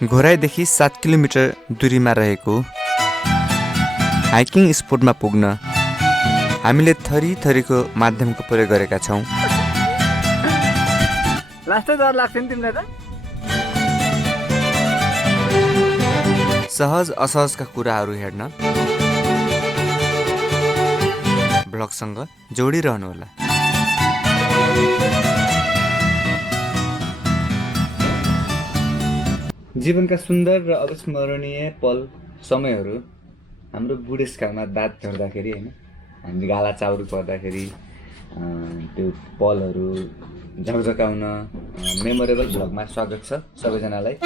घोराइदेखि 7 kilometre दूरीमा रहेको hiking स्पोटमा पुग्न हामीले थरी थरीको माध्यमको प्रयोग गरेका छौँ। लास्टै डर लाग्छ नि तिमीलाई त? सहज असहजका कुराहरू हेर्न ब्लगसँग जोडिरहनुहोला। जीवनका सुन्दर र अविस्मरणीय पल समयहरू हाम्रो बुढेसकालमा दाँत झर्दाखेरि होइन, हामी गाला चाउरी पर्दाखेरि त्यो पलहरू झकझकाउन मेमोरेबल भ्लगमा स्वागत छ सबैजनालाई।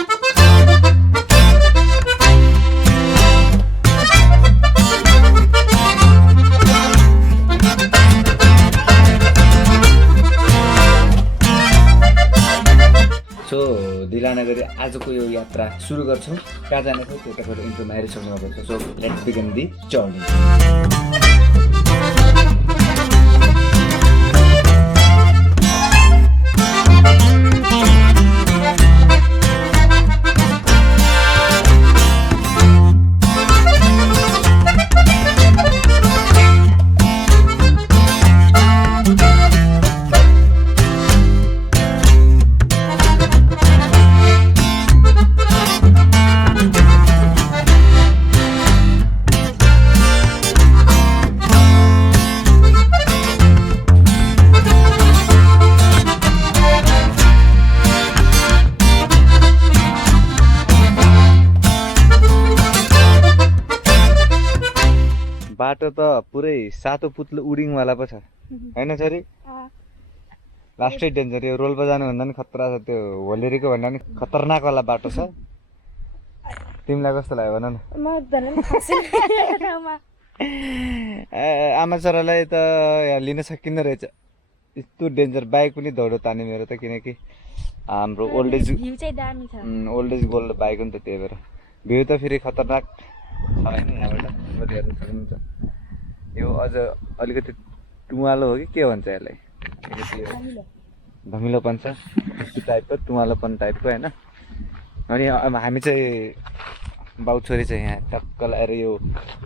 सो ढिला नगरी आजको यो यात्रा सुरु गर्छौँ। कहाँ जाने थियो त्यो तपाईँको इन्ट्रोमा हेरिसक्नु भएको छ। So let's begin the journey. बाटो त पुरै सातो पुत्लो उडिङवाला पो छ होइन छोरी? लास्टै डेन्जर। यो रोल्पा जानुभन्दा पनि खतरा छ, त्यो होलेरीको भन्दा पनि खतरनाकवाला बाटो छ। तिमीलाई कस्तो लाग्यो भन न? आमा छोरालाई त यहाँ लिन सकिँदो रहेछ, यस्तो डेन्जर। बाइक पनि दौडो ताने मेरो त, किनकि हाम्रो ओल्ड एज गोल्ड बाइक हो नि त, त्यही भएर भ्यू त फेरि खतरनाक छ होइन। यहाँबाट हेर्न सक्नुहुन्छ। यो अझ अलिकति टुवालो हो कि के भन्छ यसलाई, धमिलोपन छ यस्तो टाइपको, टुवालोपन टाइपको होइन। अनि अब हामी चाहिँ बाउ छोरी चाहिँ यहाँ टक्क लगाएर यो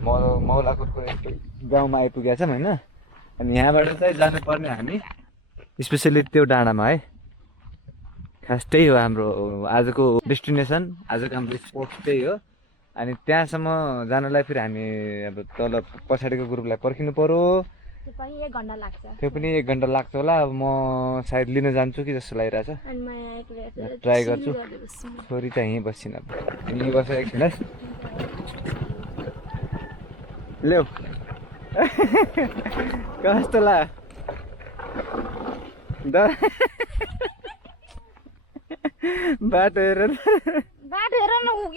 मौलाकोटको गाउँमा आइपुगेका छौँ होइन। अनि यहाँबाट चाहिँ जानुपर्ने हामी स्पेसली त्यो डाँडामा है। खास त्यही हो हाम्रो आजको डेस्टिनेसन, आजको हाम्रो स्पोट त्यही हो। अनि त्यहाँसम्म जानलाई फेरि हामी अब तल पछाडिको ग्रुपलाई पर्खिनु पर्यो, त्यो पनि 1 घन्टा लाग्छ होला। अब म सायद लिन जान्छु कि जस्तो लागिरहेछ, ट्राई गर्छु। छोरी चाहिँ यहीँ बस्छिन, अब यहीँ बस्छ एकछिन है। ल्याउ कस्तो लाग्यो बाटो हेर न,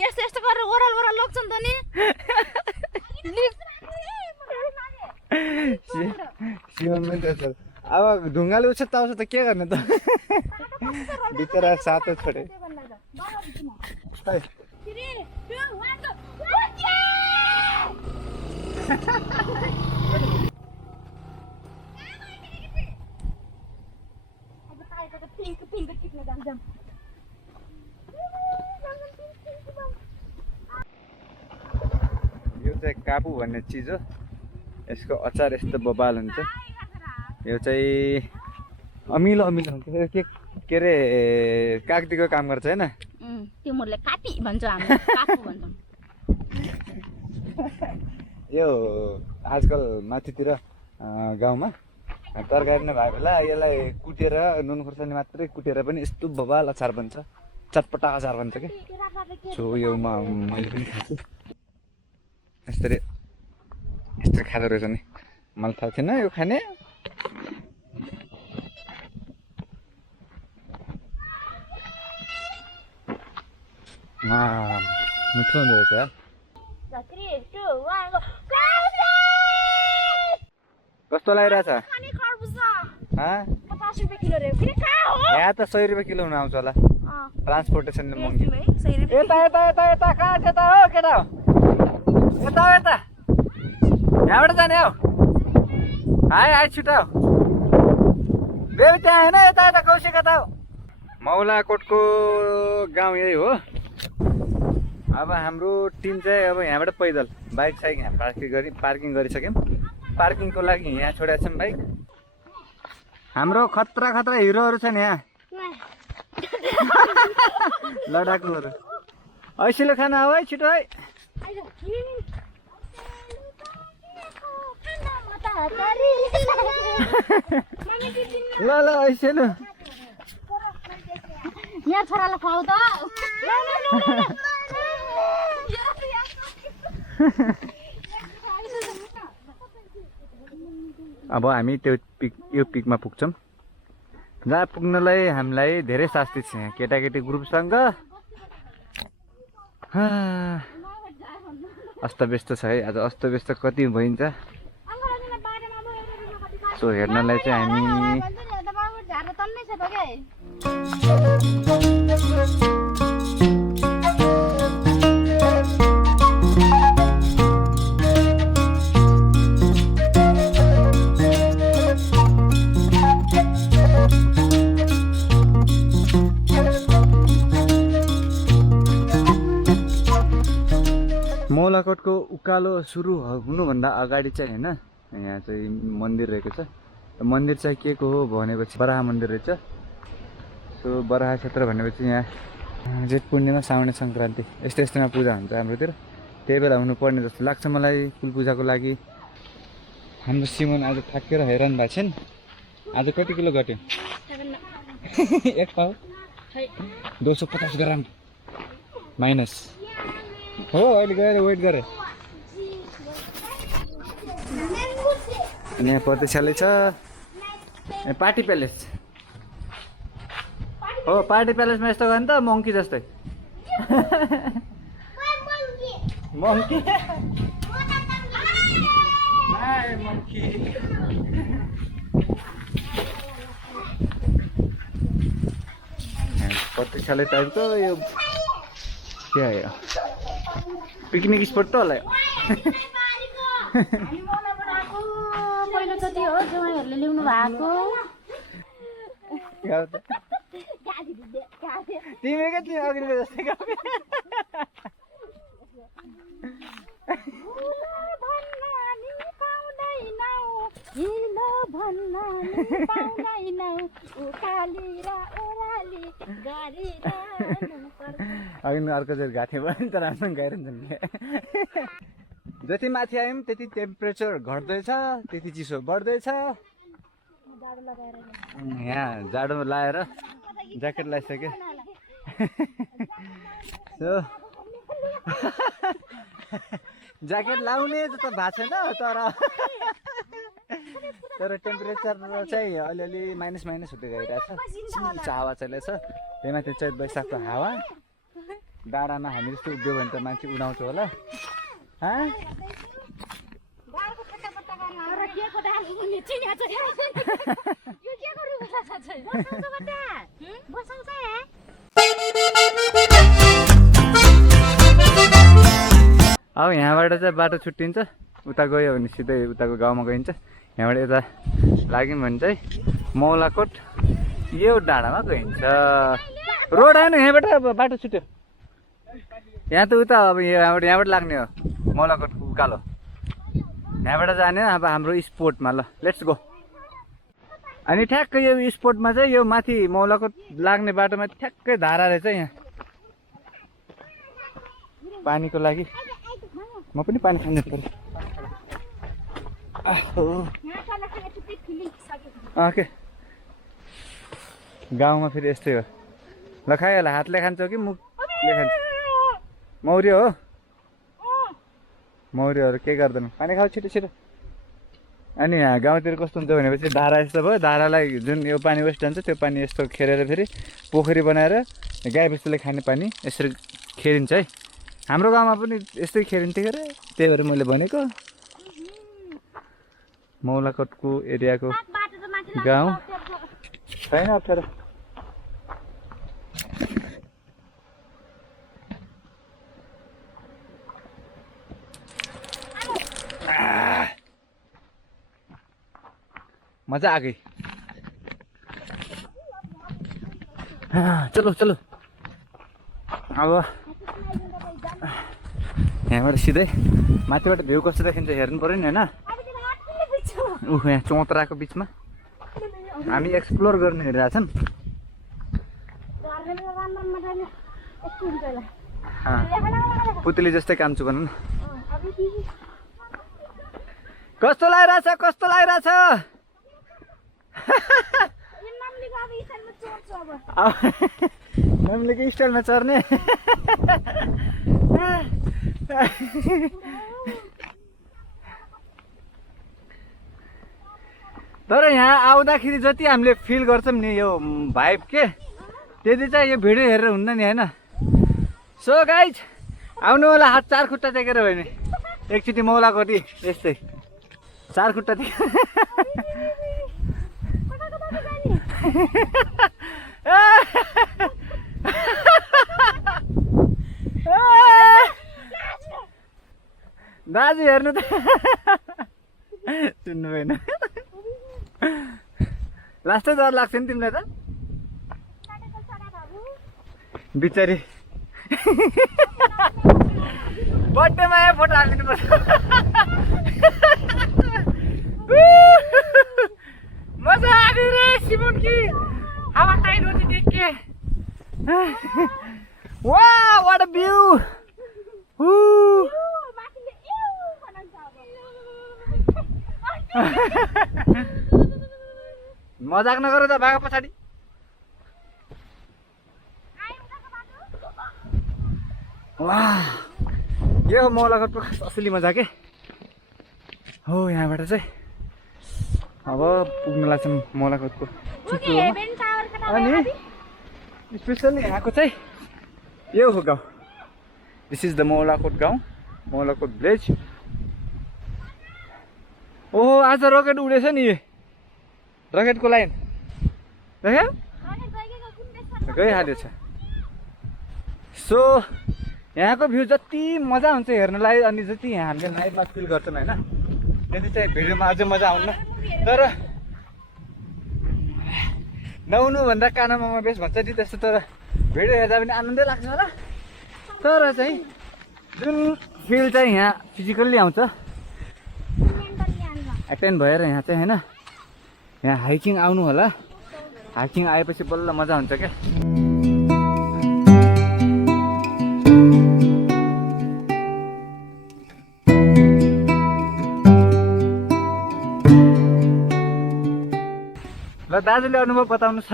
यस्तो यस्तो गरेर ओह्राल ओह्राल लग्छ नि त नि। अब ढुङ्गाले उछेत आउँछ त के गर्ने त? बिचरा सातो छोडे। यो चाहिँ काबु भन्ने चिज हो, यसको अचार यस्तो बबाल हुन्छ। यो चाहिँ अमिलो अमिलो हुन्छ। के अरे कागतीको काम गर्छ होइन? तिमीहरूले काटी भन्छ, हामी काकु भन्छौँ। यो आजकल माथितिर गाउँमा तरकारी नै भयो बेला यसलाई कुटेर नुन खुर्सानी मात्रै कुटेर पनि यस्तो बबाल अचार बन्छ, चटपटा अचार बन्छ क्या। सो यो मैले पनि खान्छु। यस्तरी खाँदो रहेछ नि, मलाई थाहा थिएन यो खाने। मिठो हुँदो रहेछ यार। कस्तो लागिरहेछ? यहाँ त 100 रुपियाँ किलो हुन आउँछ होला, ट्रान्सपोर्टेसनले महँगी। यता यता यता यता कहाँ यता हो केटा हो? यता हो यता, यहाँबाट जाने हो? हाई छुटा हो बेबी, त्यहाँ होइन, यता यता कौशिक यता हो। मौलाकोटको गाउँ यही हो। अब हाम्रो टिम चाहिँ अब यहाँबाट पैदल बाइक साइक यहाँ पार्किङ गरिसक्यौँ। पार्किङको लागि यहाँ छोडेको छौँ बाइक। हाम्रो खतरा खतरा हिरोहरू छन् यहाँ, लडाकुहरू। ऐसिलो खाना हो है, छिटो है। ल ल ऐसिलो यहाँ छोरालाई खुवाउ त। अब हामी त्यो यो पिकमा पुग्छौँ, जहाँ पुग्नलाई हामीलाई धेरै शास्ति छ यहाँ केटाकेटी ग्रुपसँग। अस्तव्यस्त छ है आज, अस्तव्यस्त कति भइन्छ सो हेर्नलाई चाहिँ हामी मौलाकोटको उकालो सुरु हुनुभन्दा अगाडि चाहिँ होइन यहाँ चाहिँ मन्दिर रहेको छ। मन्दिर चाहिँ के को हो भनेपछि बराह मन्दिर रहेछ। सो बराह क्षेत्र भनेपछि यहाँ जेठ पूर्णिमा साउने सङ्क्रान्ति यस्तो यस्तोमा पूजा हुन्छ हाम्रोतिर। त्यही बेला हुनुपर्ने जस्तो लाग्छ मलाई कुल पूजाको लागि। हाम्रो सिमन आज थाकेर हैरान भएको छन्। आज कति किलो घट्यो? 1 पाउ 250 ग्राम माइनस हो। अहिले गएर वेट गरेँ। यहाँ प्रतीक्षालय छ, पार्टी प्यालेस हो। पार्टी प्यालेसमा यस्तो गर्नु त मङ्की जस्तै। मङ्की मङ्की प्रतीक्षालय टाइपको यो के आयो? पिकनिक स्पट त होला यो। पहिलोचोटि हो जमाईहरूले ल्याउनु भएको। तिमीकै तिमी अघिल्लो जस्तै अघि अर्को चाहिँ गएको थियो भने त राम्रो गाइरहन्छ। जति माथि आयौँ त्यति टेम्परेचर घट्दैछ, त्यति चिसो बढ्दैछ। यहाँ जाडो लाएर ज्याकेट लगाइसक्यो। ज्याकेट लाउने जस्तो भएको छैन तर टेम्परेचर चाहिँ अलिअलि माइनस हुँदै गइरहेछ। चिसो हावा चलिरहेछ। त्यही माथि चैत वैशाखको हावा। डाँडामा हामी जस्तो उभियो भने त मान्छे उडाउँछ होला। अब यहाँबाट चाहिँ बाटो छुट्टिन्छ, उता गयो भने सिधै उताको गाउँमा गइन्छ। यहाँबाट यता लाग्यौँ भने चाहिँ मौलाकोट यो डाँडामा गइन्छ। रोड आएन यहाँबाट, अब बाटो छुट्यो। यहाँ त उता अब यहाँबाट लाग्ने हो मौलाकोटको उकालो। यहाँबाट जाने अब हाम्रो स्पोर्टमा। ल लेट्स गो। अनि ठ्याक्कै यो स्पोर्टमा चाहिँ यो माथि मौलाकोट लाग्ने बाटोमा ठ्याक्कै धारा रहेछ। यहाँ पानीको लागि म पनि पानी खानु पर्यो। ओके गाउँमा फेरि यस्तै हो। ल खाइहाल, हातले खान्छौ कि मुखले खान्छ? मौरी हो, मौरीहरू के गर्दैन। पानी खाऊ छिटो छिटो। अनि यहाँ गाउँतिर कस्तो हुन्छ भनेपछि धारा यस्तो भयो, धारालाई जुन यो पानी वेस्ट जान्छ त्यो पानी यस्तो खेरेर फेरि पोखरी बनाएर गाई बस्तुले खाने पानी यसरी खेरिन्छ है। हाम्रो गाउँमा पनि यस्तै खेरिन्थ्यो अरे, त्यही भएर मैले भनेको। मौलाकोटको एरियाको गाउँ छैन अप्ठ्यारो। मजा आ गई। चलो चलो अब यहाँबाट सिधै माथिबाट भ्यू कस्तो देखिन्छ हेर्नु पऱ्यो नि होइन। उख यहाँ चौतराको बिचमा हामी एक्सप्लोर गर्न हिँडिरहेछन्। पुतली जस्तै काम छु भनौँ न। कस्तो लागिरहेछ कस्तो लागिरहेछ? नाम्लीको स्टाइलमा चढ्ने। तर यहाँ आउँदाखेरि जति हामीले फिल गर्छौँ नि यो भाइब के त्यति चाहिँ यो भिडियो हेरेर हुन्न नि होइन। सो गाइज आउनु होला हात 4 खुट्टा टेकेर भयो नि एकचोटि मौलाकोटी यस्तै 4 खुट्टा टेकेर। दाजु हेर्नु त सुन्नु भएन। लास्टै डर लाग्छ नि तिमीलाई त बिचारी। बर्थडेमा यहाँ फोटो हालिदिनु पर्छ। मजा आयो रे सिमोन की हावा टाइट होती देख के। वाह व्हाट अ व्यू। मजाक नगर त भाग पछाडि। वाह यो हो मौलाकोटको असली मजा के हो। यहाँबाट चाहिँ अब पुग्न लाग्छ मौलाकोटको चितुवामा। अनि स्पेसली यहाँको चाहिँ यो हो गाउँ। दिस इज द मौलाकोट गाउँ, मौलाकोट भिलेज। ओहो आज रकेट उडेछ नि यो रकेटको लाइन देख्यौ गइहाल्यो छ। सो यहाँको भ्यू जति मजा हुन्छ हेर्नलाई अनि जति यहाँ हामीले लाइभमा फिल गर्छौँ होइन त्यति चाहिँ भिडियोमा अझै मजा आउन्न। तर नहुनुभन्दा कानामा बेस भन्छ नि त्यस्तो। तर भिडियो हेर्दा पनि आनन्दै लाग्छ होला। तर चाहिँ जुन फिल चाहिँ यहाँ फिजिकल्ली आउँछ एटेन्ड भएर यहाँ चाहिँ होइन। यहाँ हाइकिङ आउनु होला। हाइकिङ आएपछि बल्ल मजा हुन्छ क्या। ल दाजुले अनुभव बताउनु छ।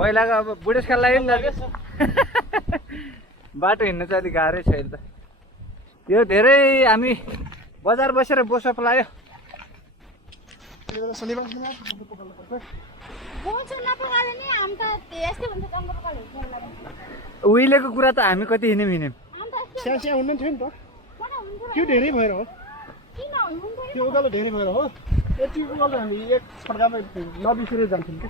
पहिलाको अब बुढेसकाल लाग्यो नि दाजु। बाटो हिँड्नु चाहिँ अलिक गाह्रै छ त। यो धेरै हामी बजार बसेर बोसो पलायो। उहिलेको कुरा त हामी कति हिँड्यौँ। स्यास्या हुनु थियो नि त। त्यो धेरै भएर हो। त्यो उकालो धेरै भएर हो। यति उकालो हामी एक प्रकारले नबिसेर जान्थ्यौँ कि।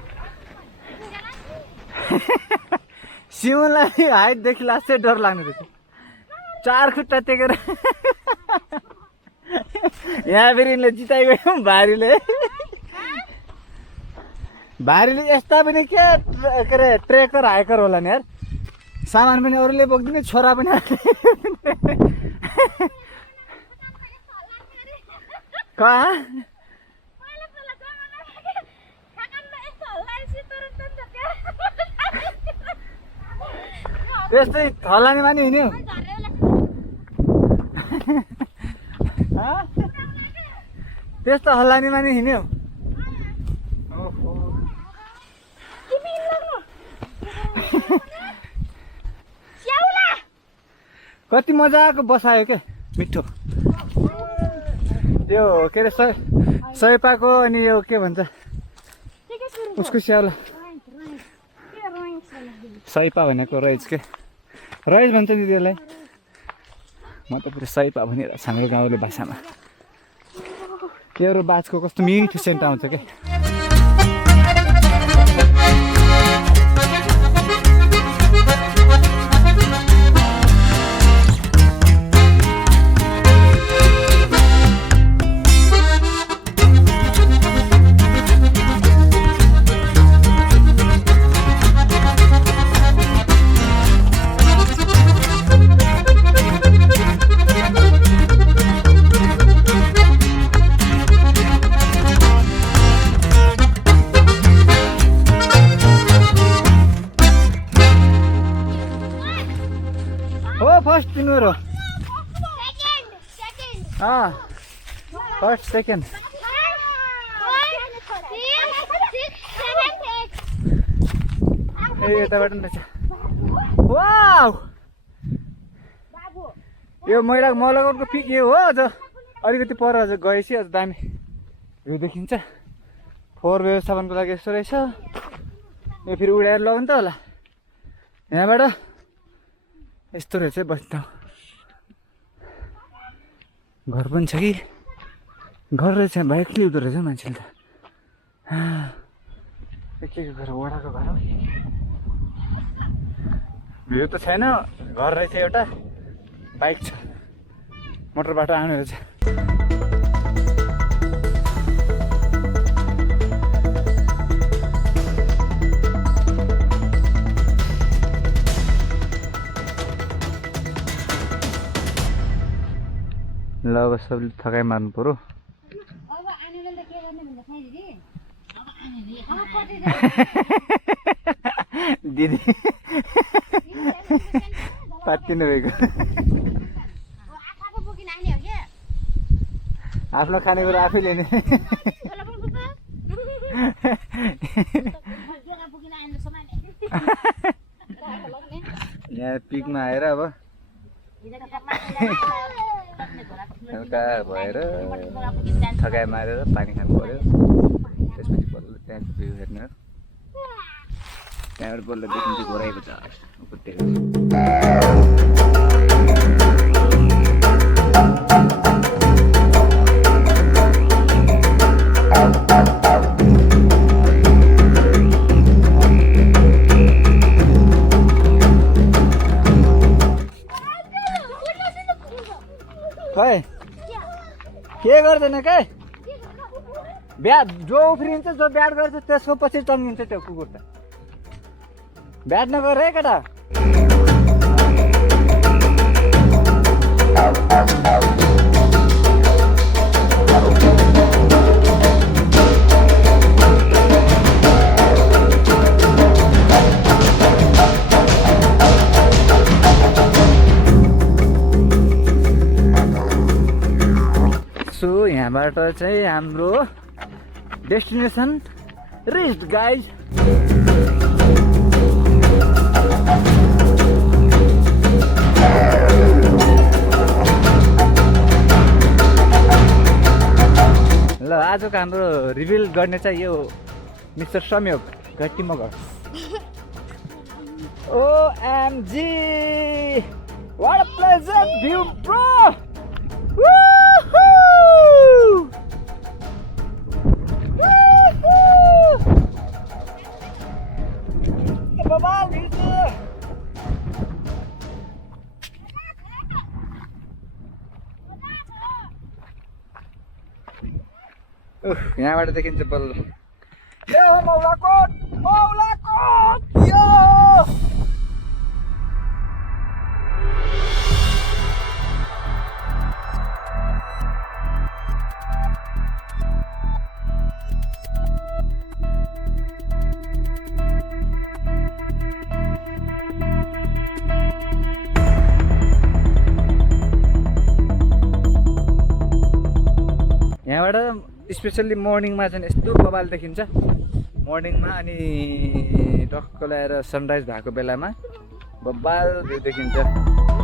सिमोनलाई हाइटदेखि लास्टै डर लाग्ने रहेछ। 4 खुट्टा टेकेर यहाँ फेरि यिनले जिताइगयो। भारीले यस्ता पनि के अरे ट्रेकर हाइकर होला नि यार। सामान पनि अरूले बोक्दिने छोरा पनि कहाँ त्यस्तै हल्लाने मानि हिँड्यो। त्यस्तो हल्लाने मानि हिँड्यो। कति मजाको बसायो क्या मिठो। त्यो के अरे सयपाको अनि यो के भन्छ उसको स्याउला सयपा भनेको रहेछ के रहेछ भन्छ नि त्यसलाई। म त पुरै सयपा भनिरहेको हाम्रो गाउँले भाषामा। त्यो बाजको कस्तो मिठो सेन्ट आउँछ क्या। किन्नु रो फर्स्ट सेकेन्ड ए यताबाट नि रहेछ वाउ यो मैलाकोटको पिक यो हो अझ अलिकति पर अझ गएपछि अझ दामी भ्यू देखिन्छ फोहोर व्यवस्थापनको लागि यस्तो रहेछ यो फेरि उडाएर लग्यो नि त होला यहाँबाट यस्तो रहेछ बस्ने ठाउँ घर पनि छ कि घर रहेछ बाइक ल्याउँदो रहेछ मान्छेले त के घर वडाको घर हो भ्यू त छैन घर रहेछ एउटा बाइक छ मोटरबाट आउने रहेछ ल अब सबले थकाइ मार्नु पर्यो दिदी पात्तिनु भएको आफ्नो खानेकुरा आफै लिने यहाँ पिकमा आएर अब हल्का भएर थकाइ मारेर पानी खानु पर्यो त्यसपछि बल्ल त्यहाँ भ्यू हेर्ने हो त्यहाँबाट बल्ल देखिन्छ घोराएको छ उपत्यका खै के गर्दैन के ब्याट जो उफ्रिन्छ जो ब्याट गर्छ त्यसको पछि टङ्गिन्छ त्यो कुकुर त ब्याट नगर है केटा सो यहाँबाट चाहिँ हाम्रो डेस्टिनेसन रिच्ड गाइज ल आजको हाम्रो रिभिल गर्ने चाहिँ यो मिस्टर संयोग घट्टी Magar OMG what a pleasant view bro यहाँबाट देखिन्छ बल्ल यो मौलाकोट यो यहाँबाट स्पेसल्ली मर्निङमा चाहिँ यस्तो बबाल देखिन्छ मर्निङमा अनि टक्क ल्याएर सनराइज भएको बेलामा बबाल भ्यू देखिन्छ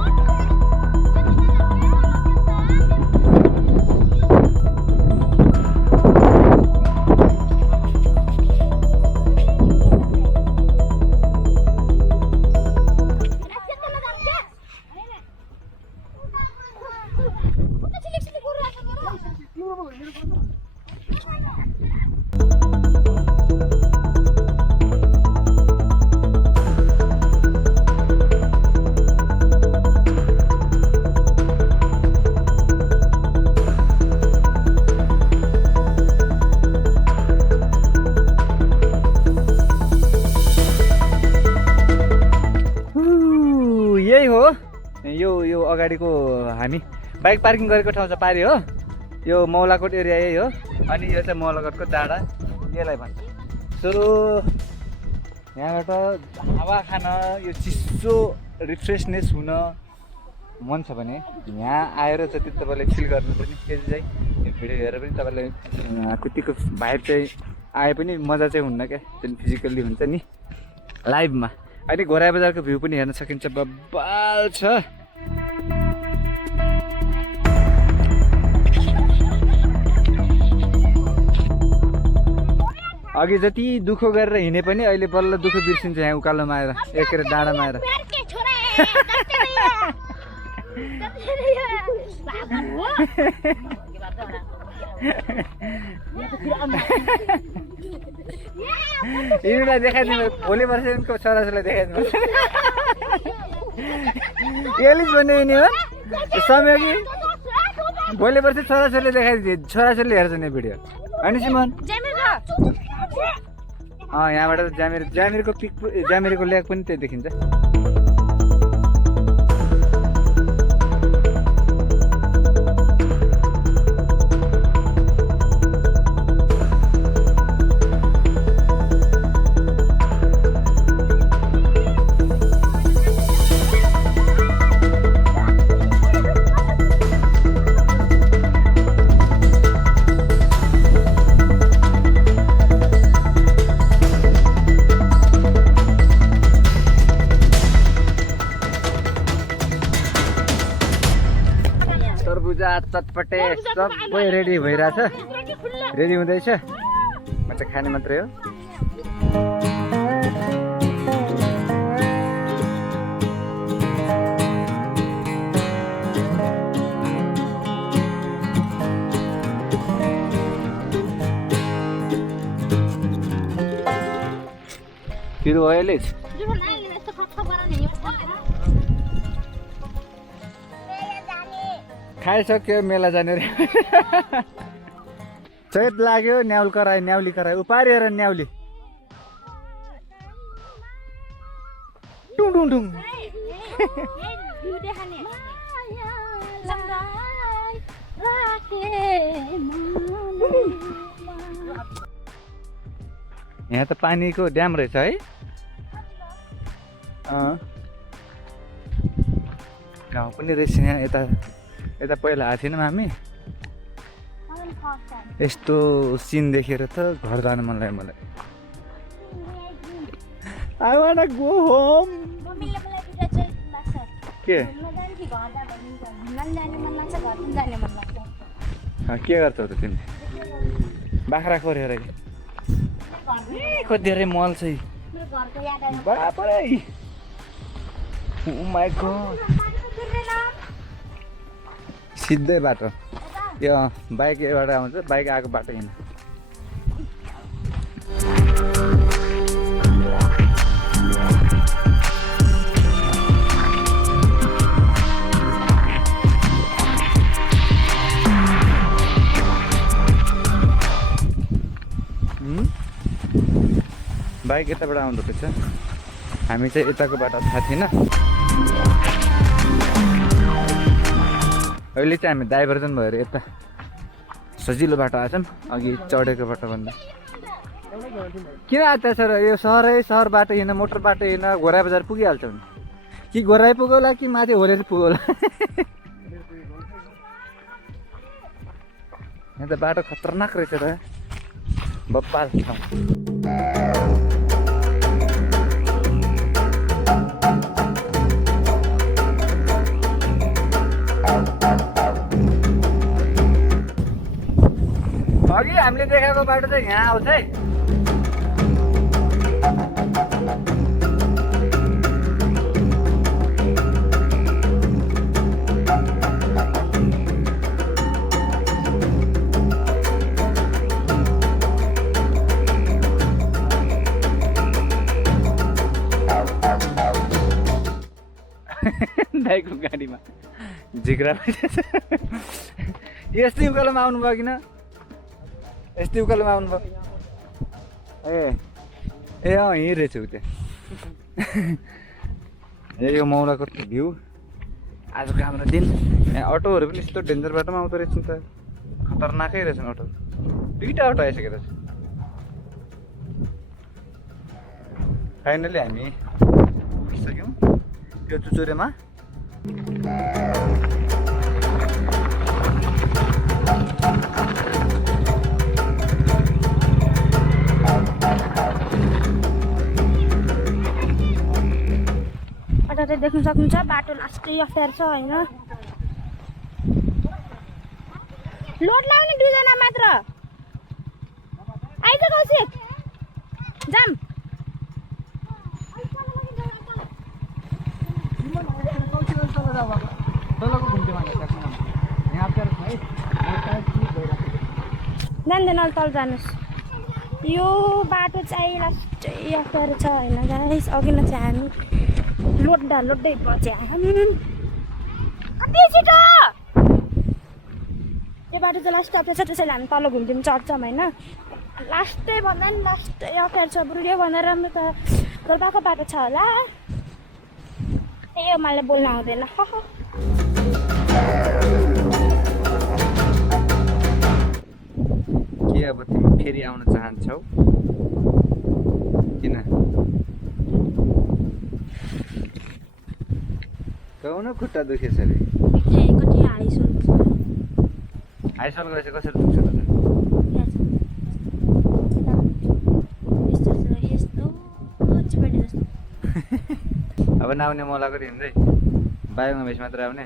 यही हो यो अगाडिको हामी बाइक पार्किङ गरेको ठाउँ चाहिँ पारि हो यो मौलाकोट एरिया यही हो अनि यो चाहिँ मौलाकोटको डाँडा यसलाई भन्छ सो यहाँबाट हावा खान यो चिसो रिफ्रेसनेस हुन मन छ भने यहाँ आएर जति तपाईँले फिल गर्नु पनि त्यो चाहिँ यो भिडियो हेरेर पनि तपाईँले त्यतिको भाइब चाहिँ आए पनि मजा चाहिँ हुन्न क्या, जुन फिजिकल्ली हुन्छ नि लाइभमा। अहिले घोराइ बजारको भ्यू पनि हेर्न सकिन्छ, बब्बाल छ। अघि जति दुःख गरेर हिँडे पनि अहिले बल्ल दुःख बिर्सिन्छ यहाँ उकालोमा आएर, एकेर डाँडामा आएर। यिनीलाई देखाइदिनु, भोलि वर्षको छोराछोरीलाई देखाइदिनु। एलिस भन्ने यिनी हो समय कि भोलि वर्ष छोराछोरीले देखाइदिए, छोराछोरीले हेर्छ नि भिडियो होइन सिमन? यहाँबाट ज्यामिरको पिक, ज्यामिरको ल्याग पनि त्यही देखिन्छ। तरबुजा चटपटे सबै रेडी भइरहेछ, रेडी हुँदैछ, म चाहिँ खाने मात्रै हो। फिर अहिले खाइसक्यो, मेला जाने रे। चैत लाग्यो, न्याउल करायो, न्याउली करायो, उपारी हेर न्याउली। टुङ टुङ टुङ। यहाँ त पानीको ड्याम रहेछ है। गाउँ पनि रहेछ यहाँ। यता पहिला आएको थिएनौँ हामी, यस्तो सिन देखेर त घर जानु मन लाग्यो मलाई। I wanna go home। के गर्छौ त तिमी? बाख्रा खोरेर कति धेरै मल छ बापरै। Oh my God। सिधै बाटो, यो बाइक यहाँबाट आउँछ, बाइक आएको बाटो हिँड्नु। बाइक यताबाट आउँदो रहेछ, हामी चाहिँ यताको बाटो थाहा थिएन। अहिले चाहिँ हामी डाइभर्जन भएर यता सजिलो बाटो आएछौँ, अघि चढेको बाटो भन्दा। किन आएको सर? यो सहर बाटो हिँड्न, मोटर बाटो हिँड्न घोराइ बजार पुगिहाल्छ भने कि घोराइ पुगौला कि माथि होरेर पुगौला? यहाँ त बाटो खतरनाक रहेछ त, बप्पाल ठाउँ। अघि हामीले देखाएको बाटो चाहिँ यहाँ आउँछ है। दाइको गाडीमा झिग्रा यस्तै उकालोमा आउनुभयो किन? यस्तै उकालोमा आउनुभयो? ए यहीँ रहेछ उ त्यहाँ। यो मौलाको भ्यू आजको हाम्रो दिन। यहाँ अटोहरू पनि यस्तो डेन्जर बाटोमा आउँदो रहेछ नि त, खतरनाकै रहेछन् अटो। दुईवटा अटो आइसकेको रहेछ। फाइनली हामी पुगिसक्यौँ यो चुचुरेमा। अटारै देख्न सक्नुहुन्छ बाटो लास्टै अप्ठ्यारो छ होइन। लोड लाउने 2 जना मात्र आइज कौशिक जाम। जान्दैन तल जानुहोस्। यो बाटो चाहिँ लास्टै अप्ठ्यारो छ होइन गाइस। अघि न चाहिँ हामी लोड्दै बच्यो हामी। कति छिटो यो बाटो चाहिँ लास्ट अप्ठ्यारो छ, त्यसैले हामी तल घुम्छौँ चढ्छौँ होइन। लास्टै भन्दा नि लास्टै अप्ठ्यारो छ। बरु यो भनेर राम्रो त रोल्पाको बाटो छ होला। ए मलाई बोल्न आउँदैन। के अब तिमी फेरि आउन चाहन्छौ? किन? कौन खुट्टा दुखेछ अरे? कति हाइसोल छ। हाइसल गरेपछि कसरी दुख्छ त? यस्तो चिपेटे जस्तो। अब नआउने मौलाको हिँड्दै बायोमा भेष मात्र आउने।